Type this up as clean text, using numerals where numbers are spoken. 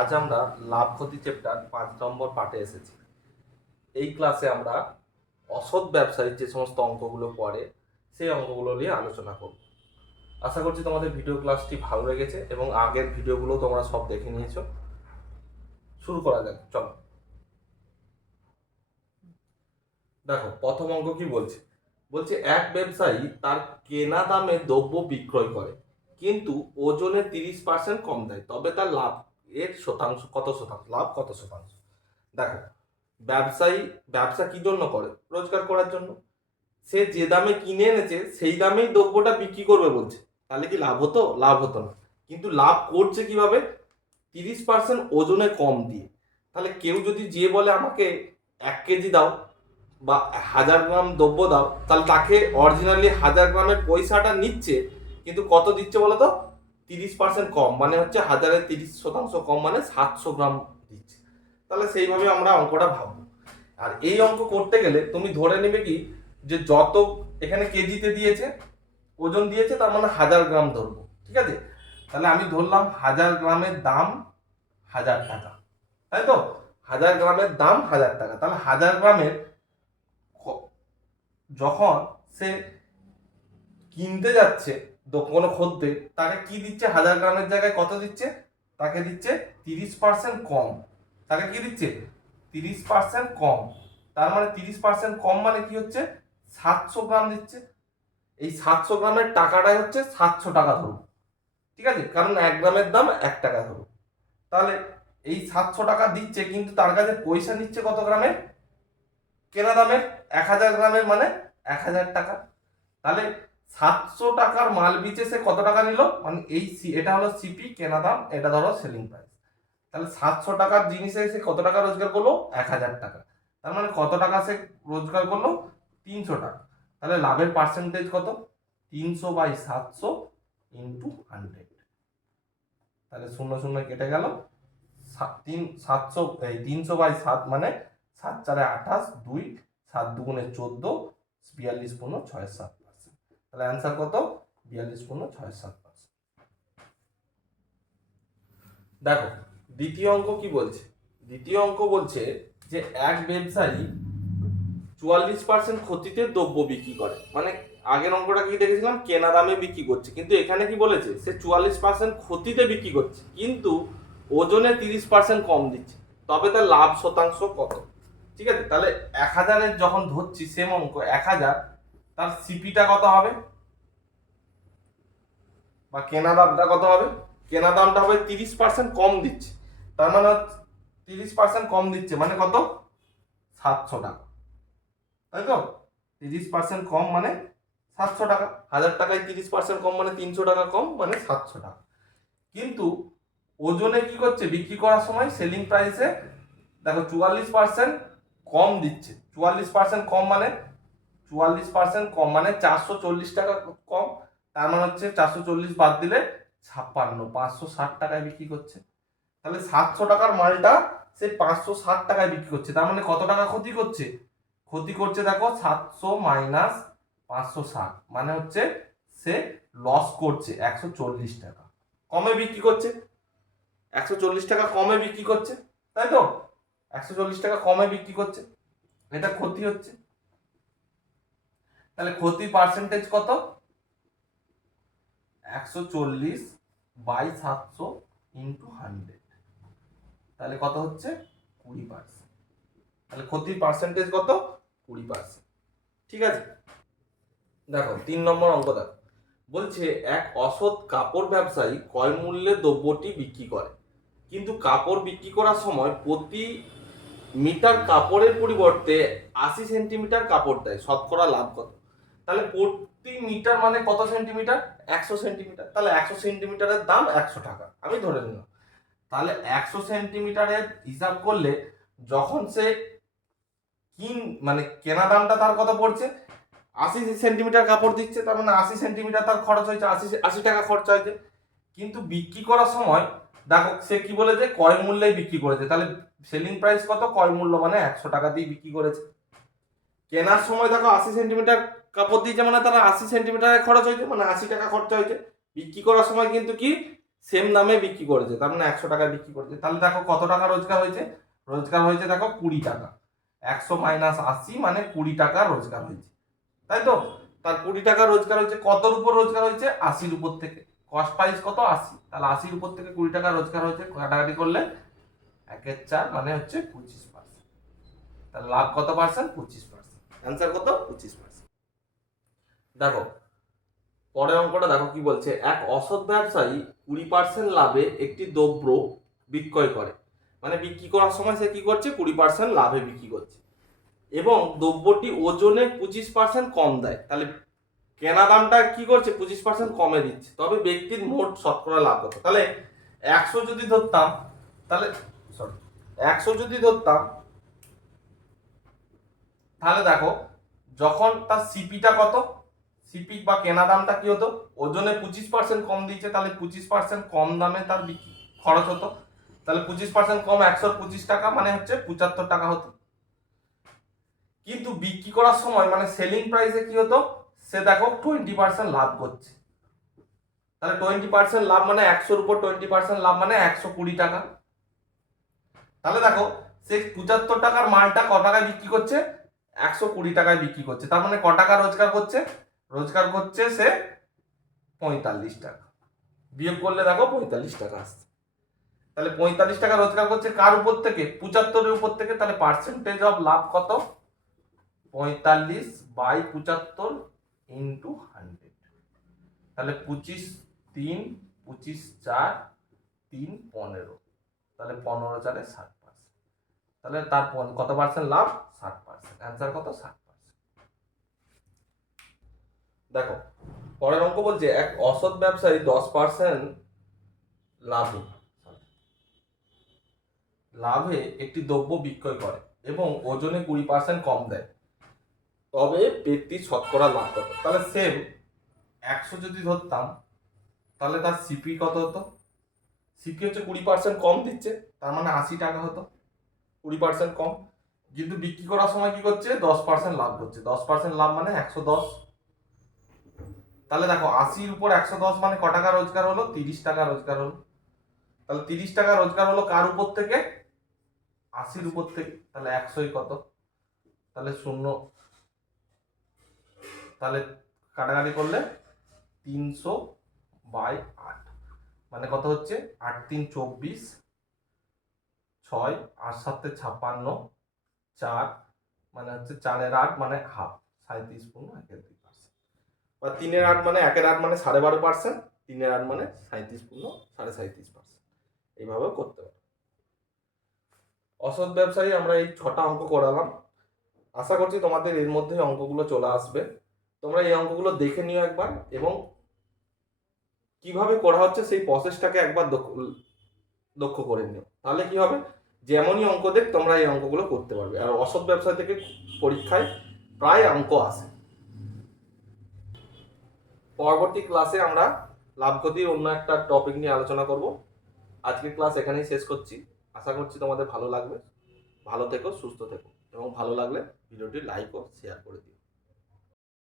আজ আমরা লাভ ক্ষতি চ্যাপ্টার 5 নম্বর পার্টে এসেছি। এই ক্লাসে আমরা অসৎ ব্যবসায়ীর যে সমস্ত অঙ্কগুলো পড়ে সেই অঙ্কগুলো নিয়ে আলোচনা করব। আশা করছি তোমাদের ভিডিও ক্লাসটি ভালো লেগেছে এবং আগের ভিডিওগুলো তোমরা সব দেখে নিয়েছো। শুরু করা যাক, চলো। দেখো, প্রথম অঙ্ক কি বলছে। বলছে এক ব্যবসায়ী তার কেনা দামে দ্রব্য বিক্রয় করে, কিন্তু ওজনে 30% কম দেয়, তবে তার লাভ এর শতাংশ কত শতাংশ, লাভ কত শতাংশ। দেখো, ব্যবসায়ী ব্যবসা কি জন্য করে? রোজগার করার জন্য। সে যে দামে কিনে এনেছে সেই দামেই দ্রব্যটা বিক্রি করবে বলছে, তাহলে কি লাভ হতো? লাভ হতো না। কিন্তু লাভ করছে কিভাবে? 30% ওজনে কম দিয়ে। তাহলে কেউ যদি যে বলে আমাকে 1 কেজি দাও বা 1000 গ্রাম দ্রব্য দাও, তাহলে তাকে অরিজিনালি 1000 গ্রামের পয়সাটা নিচ্ছে, কিন্তু কত দিচ্ছে বলো তো? 30% কম, মানে হচ্ছে 1000-এর 30% কম, মানে 700 গ্রাম দিচ্ছে। তাহলে সেইভাবে আমরা অঙ্কটা ভাববো। আর এই অঙ্ক করতে গেলে তুমি ধরে নেবে কি, যে যত এখানে কেজিতে দিয়েছে, ওজন দিয়েছে, তার মানে 1000 গ্রাম ধরবো, ঠিক আছে? তাহলে আমি ধরলাম 1000 গ্রামের দাম 1000 টাকা, তাই তো? 1000 গ্রামের দাম 1000 টাকা। তাহলে 1000 গ্রামের যখন সে কিনতে যাচ্ছে কোনো খদ্দের, তাকে কি দিচ্ছে? 1000 গ্রামের জায়গায় কত দিচ্ছে? তাকে দিচ্ছে 30% কম। তাকে কি দিচ্ছে? 30% কম। তার মানে 30% কম মানে কি হচ্ছে? 700 গ্রাম দিচ্ছে। এই 700 গ্রামের টাকাটাই হচ্ছে 700 টাকা ধরুন, ঠিক আছে? কারণ 1 গ্রামের দাম 1 টাকা ধরুন। তাহলে এই 700 টাকা দিচ্ছে, কিন্তু তার কাছে পয়সা নিচ্ছে কত গ্রামের? কেনা দামের 1000 গ্রামের, মানে 1000 টাকা। তাহলে 700 টাকার মাল বিচে সে কত টাকা নিল? মানে এটা হলো সিপি, কেনা দাম, এটা ধরো সেলিং প্রাইস। তাহলে 700 টাকার জিনিসে সে কত টাকা রোজগার করলো? 1000 টাকা। তার মানে কত টাকা সে রোজগার করলো? 300 টাকা। তাহলে লাভের পার্সেন্টেজ কত? 300/700 ইন্টু 100। তাহলে 0 0 কেটে গেল। 300/7 মানে 7×4 = 28, 2 7×2 = 14, 42.67%। তাহলে অ্যান্সার কত? 42.67%। দেখো, দ্বিতীয় অঙ্ক কি বলছে। দ্বিতীয় অঙ্ক বলছে যে এক ব্যবসায়ী 44% ক্ষতিতে দ্রব্য বিক্রি করে। মানে আগের অঙ্কটা কি দেখেছিলাম, কেনা দামে বিক্রি করছে, কিন্তু এখানে কি বলেছে? সে 44% ক্ষতিতে বিক্রি করছে, কিন্তু ওজনে 30% কম দিচ্ছে, তবে তার লাভ শতাংশ কত? ঠিক আছে, তাহলে 1000-এর যখন ধরছি সেম অঙ্ক 1000, তার সিপিটা কত হবে বা কেনা দামটা কত হবে? কেনা দামটা হবে 30% কম দিচ্ছে, তার মানে 30% কম দিচ্ছে মানে কত? 700 টাকা, তাই তো? 30% কম মানে 700 টাকা। 1000 টাকায় 30% কম মানে 300 টাকা কম, মানে 700 টাকা। কিন্তু ওজনে কি করছে? বিক্রি করার সময় সেলিং প্রাইসে দেখো 44% কম দিচ্ছে। 44% কম মানে 440 টাকা কম। তার মানে হচ্ছে 440 বাদ দিলে 56, 560 টাকায় বিক্রি করছে। তাহলে 700 টাকার মালটা সে 560 টাকায় বিক্রি করছে, তার মানে কত টাকা ক্ষতি করছে? ক্ষতি করছে দেখো 700 - 560, মানে হচ্ছে সে লস করছে 140 টাকা। কমে বিক্রি করছে, 140 টাকা কমে বিক্রি করছে, তাই তো? 140 টাকা কমে বিক্রি করছে, এটা ক্ষতি হচ্ছে। তাহলে ক্ষতির পার্সেন্টেজ কত? 140/700 ইন্টু 100, তাহলে কত হচ্ছে? 20%। তাহলে ক্ষতির পার্সেন্টেজ কত? 20%। ঠিক আছে, দেখো 3 নম্বর অঙ্ক দেখো। বলছে এক অসৎ কাপড় ব্যবসায়ী ক্রয় মূল্যে দ্রব্যটি বিক্রি করে, কিন্তু কাপড় বিক্রি করার সময় প্রতি মিটার কাপড়ের পরিবর্তে 80 সেন্টিমিটার কাপড় দেয়, শতকরা লাভ কত? তাহলে প্রতি মিটার মানে কত সেন্টিমিটার? 100 সেন্টিমিটার। তাহলে 100 সেন্টিমিটারের দাম 100 টাকা, আমি ধরে নিলাম। তাহলে 100 সেন্টিমিটারের হিসাব করলে যখন সে মানে কেনা দামটা তার কত পড়ছে? 80 সেন্টিমিটার কাপড় দিচ্ছে, তার মানে 80 সেন্টিমিটার তার খরচ হয়েছে, 80 টাকা খরচা হয়েছে। কিন্তু বিক্রি করার সময় দেখো সে কি বলেছে? ক্রয় মূল্যে বিক্রি করেছে। তাহলে সেলিং প্রাইস কত? ক্রয় মূল্য মানে 100 টাকা দিয়ে বিক্রি করেছে। কেনার সময় দেখো 80 সেন্টিমিটার কাপড় দিয়েছে, মানে তারা 80 সেন্টিমিটারের খরচ হয়েছে, মানে 80 টাকা খরচা হয়েছে। বিক্রি করার সময় কিন্তু কি সেম দামে বিক্রি করেছে, তার মানে 100 টাকায় বিক্রি করেছে। তাহলে দেখো কত টাকা রোজগার হয়েছে, রোজগার হয়েছে দেখো 20 টাকা। 100 মাইনাস 80 মানে 20 টাকা রোজগার হয়েছে, তাই তো? তার 20 টাকা রোজগার হয়েছে, কতর উপর রোজগার হয়েছে? 80-র উপর থেকে। কস্ট প্রাইস কত? 80। তাহলে 80-র উপর থেকে 20 টাকা রোজগার হয়েছে, কাটাকাটি করলে 1/4 মানে হচ্ছে 25%। তাহলে লাভ কত পার্সেন্ট? 25%। অ্যান্সার কত? 25%। দেখো পরের অঙ্কটা দেখো কি বলছে, এক অসৎ ব্যবসায়ী 20% লাভে একটি দ্রব্য বিক্রয় করে, মানে বিক্রি করার সময় সে কি করছে? 20% লাভে বিক্রি করছে এবং দ্রব্যটি ওজনে 25% কম দেয়। তাহলে কেনা দামটা কি করছে? 25% কমে দিচ্ছে, তবে ব্যক্তির মোট শতকরা লাভ কত? তাহলে 100 যদি ধরতাম, তাহলে সরি 100 যদি ধরতাম, তাহলে দেখো যখন তার সিপিটা কত, সিপি বা কেনা দামটা কি হতো? ওজনে 25% কম দিচ্ছে, তাহলে 25% কম দামে তার বিক্রি খরচ হতো। তাহলে 25% কম 125 টাকা মানে হচ্ছে 75 টাকা হতো। কিন্তু বিক্রি করার সময় মানে সেলিং প্রাইসে কি হতো? সে দেখো 20% লাভ করছে। তাহলে 20% লাভ মানে 100-র উপর 20% লাভ মানে 120 টাকা। তাহলে দেখো সে 75 টাকার মালটা ক টাকায় বিক্রি করছে? 120 টাকায় বিক্রি করছে। তার মানে ক টাকা রোজগার করছে? রোজগার করছে সে 45 টাকা। বিয়োগ করলে দেখো 45 টাকা আসছে। তাহলে 45 টাকা রোজগার করছে কার উপর থেকে? 75-এর উপর থেকে। তাহলে পার্সেন্টেজ অফ লাভ কত? 45/75 ইন্টু 100। তাহলে 25/3 25/4 3 15। তাহলে 15/4 60%। তাহলে তার কত পার্সেন্ট লাভ? 60%। অ্যান্সার কত? 60%। দেখো পরের অঙ্ক বলছে, এক অসৎ ব্যবসায়ী 10% লাভে লাভে একটি দ্রব্য বিক্রয় করে এবং ওজনে 20% কম দেয়, তবে ব্যক্তির শতকরা লাভ কত? তাহলে সেম 100 যদি ধরতাম, তাহলে তার সিপি কত হতো? সিপি হচ্ছে 20% কম দিচ্ছে, তার মানে 80 টাকা হতো। 20% কম, কিন্তু বিক্রি করার সময় কি করছে? 10% লাভ করছে। 10% লাভ মানে 110। তাহলে দেখো 80-র উপর 110 মানে ক টাকা রোজগার হলো? 30 টাকা রোজগার হলো। তাহলে 30 টাকা রোজগার হলো কার উপর থেকে? 80-র উপর থেকে। তাহলে 100 কত? তাহলে 0, তাহলে কাটাকাটি করলে 300/8 মানে কত হচ্ছে? 8×3 24, 6 8 7 56, 4 মানে হচ্ছে 4/8 মানে হাফ, 37.1%। বা 3/8 মানে 1/8 মানে 12.5%, 3/8 মানে 37.37%। এইভাবেও করতে পারো। অসৎ ব্যবসায়ী আমরা এই 6টা অঙ্ক করালাম। আশা করছি তোমাদের এর মধ্যে অঙ্কগুলো চলে আসবে। তোমরা এই অঙ্কগুলো দেখে নিও একবার এবং কিভাবে করা হচ্ছে সেই প্রসেসটাকে একবার লক্ষ্য করে নিও। তাহলে কি হবে? যেমনই অঙ্ক দেখ তোমরা এই অঙ্কগুলো করতে পারবে। আর অসৎ ব্যবসা থেকে পরীক্ষায় প্রায় অঙ্ক আসে। পরবর্তী ক্লাসে আমরা লাভ ক্ষতির অন্য একটা টপিক নিয়ে আলোচনা করব। আজকের ক্লাস এখানেই শেষ করছি। আশা করছি তোমাদের ভালো লাগবে। ভালো থেকো, সুস্থ থেকো এবং ভালো লাগলে ভিডিওটি লাইক ও শেয়ার করে দিও।